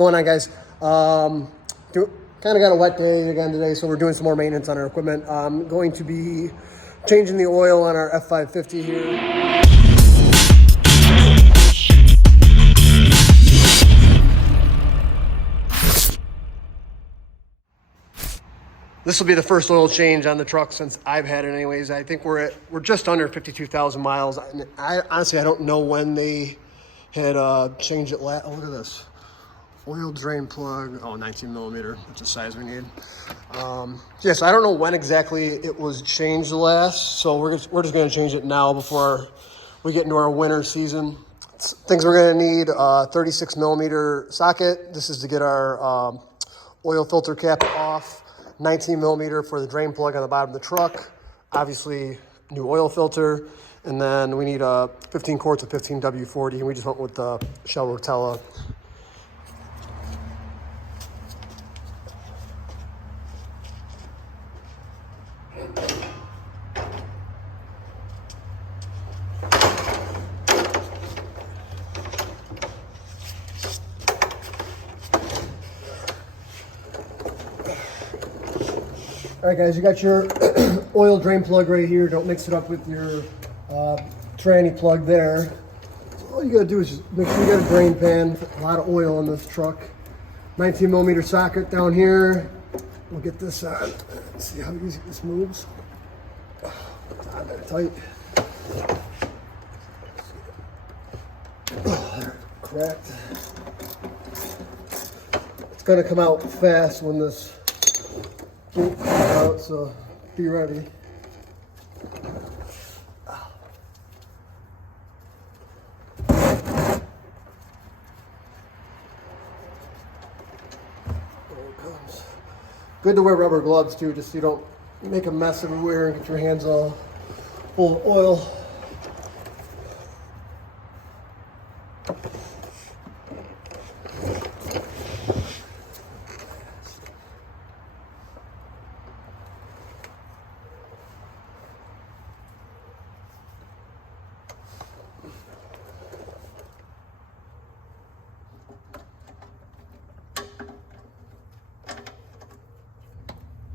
going on, guys? Kind of got a wet day again today, so we're doing some more maintenance on our equipment. I'm going to be changing the oil on our F550 here. This will be the first oil change on the truck since I've had it anyways. I think we're just under 52,000 miles. And I honestly don't know when they had changed it last. Oh, look at this. Oil drain plug. Oh, 19 millimeter. That's the size we need. Yeah, so I don't know when exactly it was changed the last. So we're just going to change it now before we get into our winter season. Things we're going to need, 36 millimeter socket. This is to get our oil filter cap off. 19 millimeter for the drain plug on the bottom of the truck. Obviously, new oil filter. And then we need 15 quarts of 15W40, and we just went with the Shell Rotella. All right, guys, you got your oil drain plug right here. Don't mix it up with your tranny plug there. All you gotta do is just make sure you got a drain pan. A lot of oil in this truck. 19 millimeter socket down here. We'll get this on. Let's see how easy this moves. It's on there tight. Oh, there, cracked. It's gonna come out fast when this bolt comes out, so be ready. Good to wear rubber gloves too, just so you don't make a mess everywhere and get your hands all full of oil.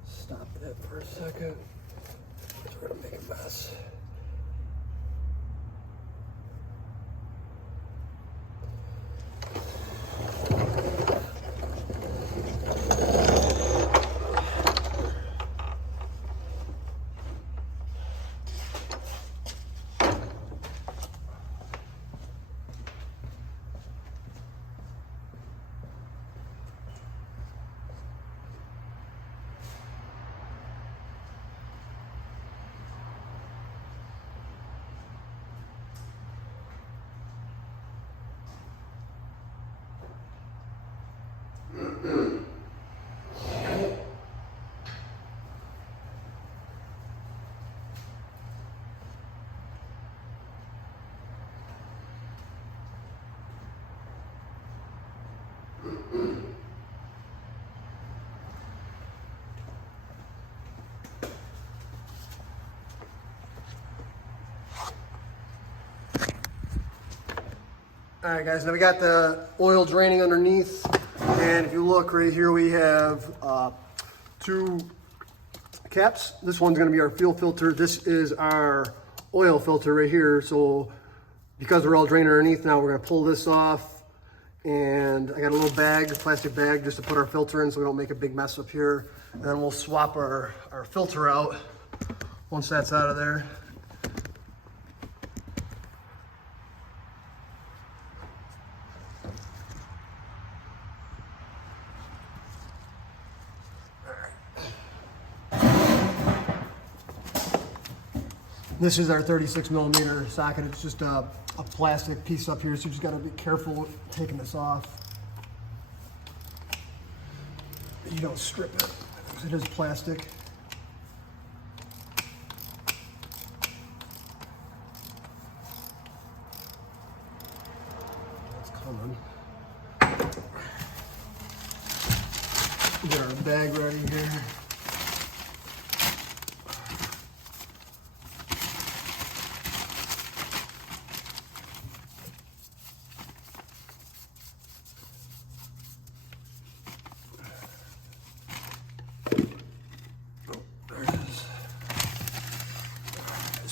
Stop that for a second, because we're gonna make a mess. All right, guys, now we got the oil draining underneath, and if you look right here, we have two caps. This one's gonna be our fuel filter. This is our oil filter right here. So because we're all draining underneath now, we're gonna pull this off, and I got a little bag, a plastic bag, just to put our filter in so we don't make a big mess up here. And then we'll swap our filter out once that's out of there. This is our 36 millimeter socket. It's just a plastic piece up here, so you just gotta be careful taking this off. You don't strip it, because it is plastic. It's coming. Get our bag ready here.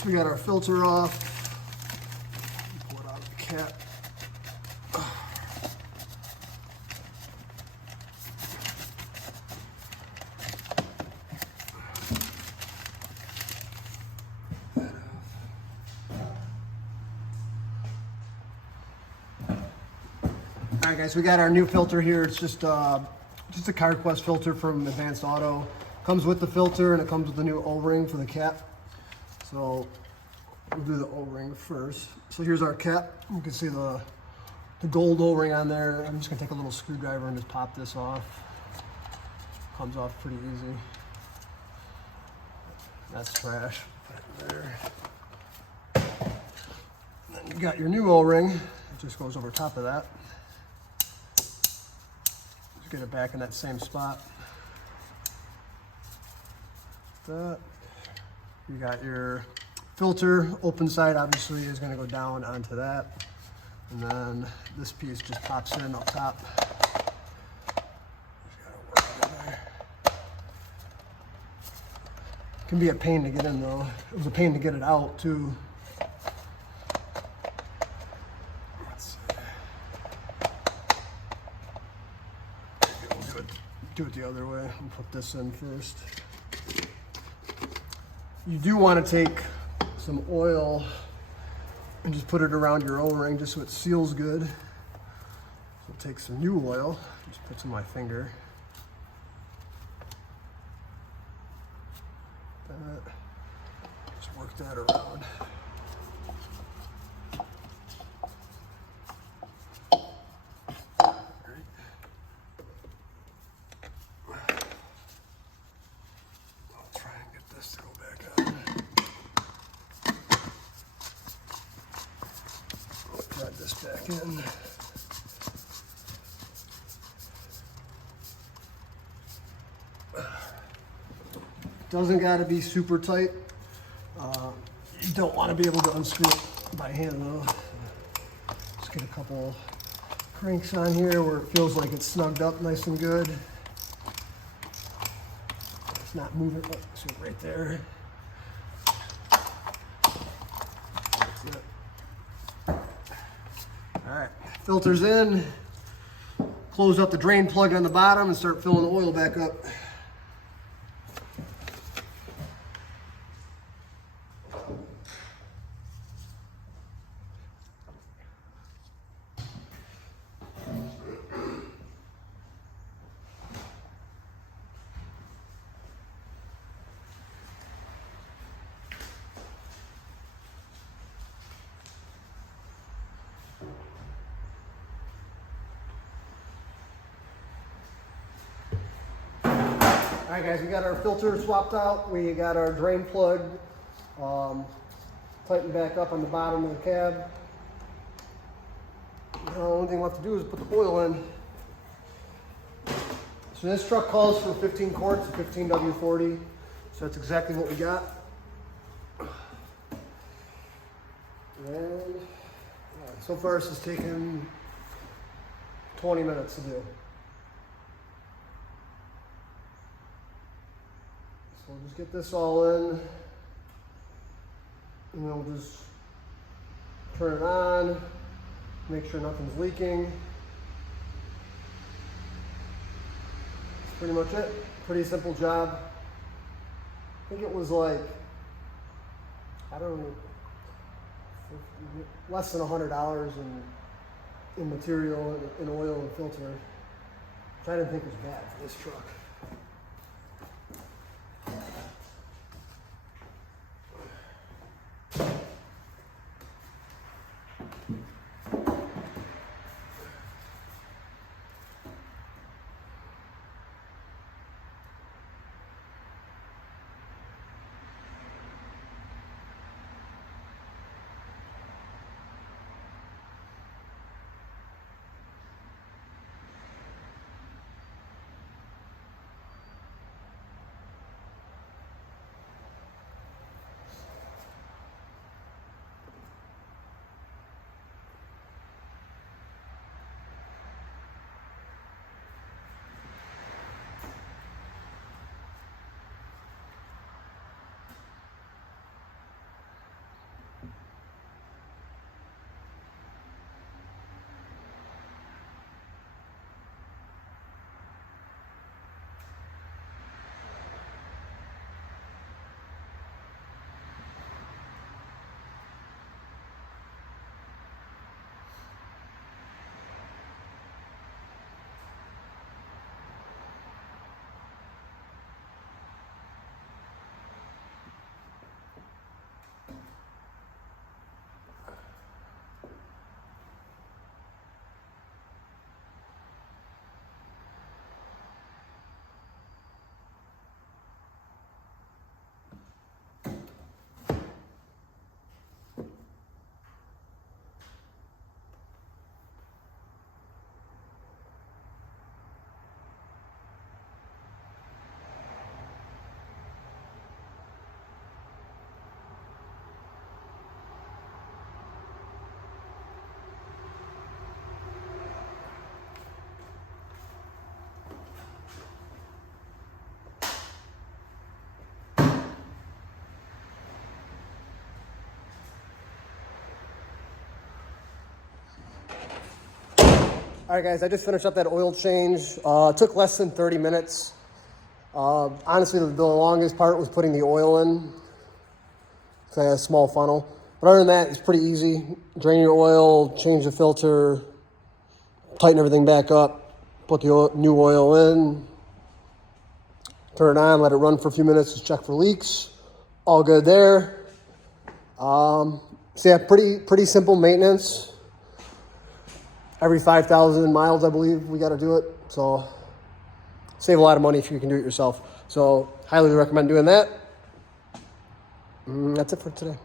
So we got our filter off. Pull it out of the cap. All right, guys, we got our new filter here. It's just a CarQuest filter from Advanced Auto. Comes with the filter and it comes with the new O-ring for the cap. So we'll do the O-ring first. So here's our cap. You can see the gold O-ring on there. I'm just gonna take a little screwdriver and just pop this off. Comes off pretty easy. That's trash. Right there. And then you got your new O-ring. It just goes over top of that. Just get it back in that same spot. That. You got your filter, open side obviously is going to go down onto that. And then this piece just pops in up top. Can be a pain to get in though. It was a pain to get it out too. Let's see. Do it the other way. I'll put this in first. You do want to take some oil and just put it around your O-ring just so it seals good. So I'll take some new oil, just put some on my finger. Just work that around. Thread this back in. Doesn't got to be super tight. You don't want to be able to unscrew it by hand though. Just get a couple cranks on here where it feels like it's snugged up nice and good. It's not moving. Oh, so right there. All right, filter's in. Close up the drain plug on the bottom and start filling the oil back up. All right, guys, we got our filter swapped out. We got our drain plug tightened back up on the bottom of the cab. The only thing left to do is put the oil in. So this truck calls for 15 quarts, 15 W40. So that's exactly what we got. And so far this has taken 20 minutes to do. So we'll just get this all in, and then we'll just turn it on, make sure nothing's leaking. That's pretty much it. Pretty simple job. I think it was like, I don't know, less than $100 in material, in oil and filter, which I didn't think was bad for this truck. All right, guys, I just finished up that oil change. It took less than 30 minutes. Honestly, the longest part was putting the oil in. So I had a small funnel. But other than that, it's pretty easy. Drain your oil, change the filter, tighten everything back up, put the new oil in, turn it on, let it run for a few minutes to check for leaks. All good there. So yeah, pretty simple maintenance. Every 5,000 miles, I believe, we got to do it. So save a lot of money if you can do it yourself. So highly recommend doing that. That's it for today.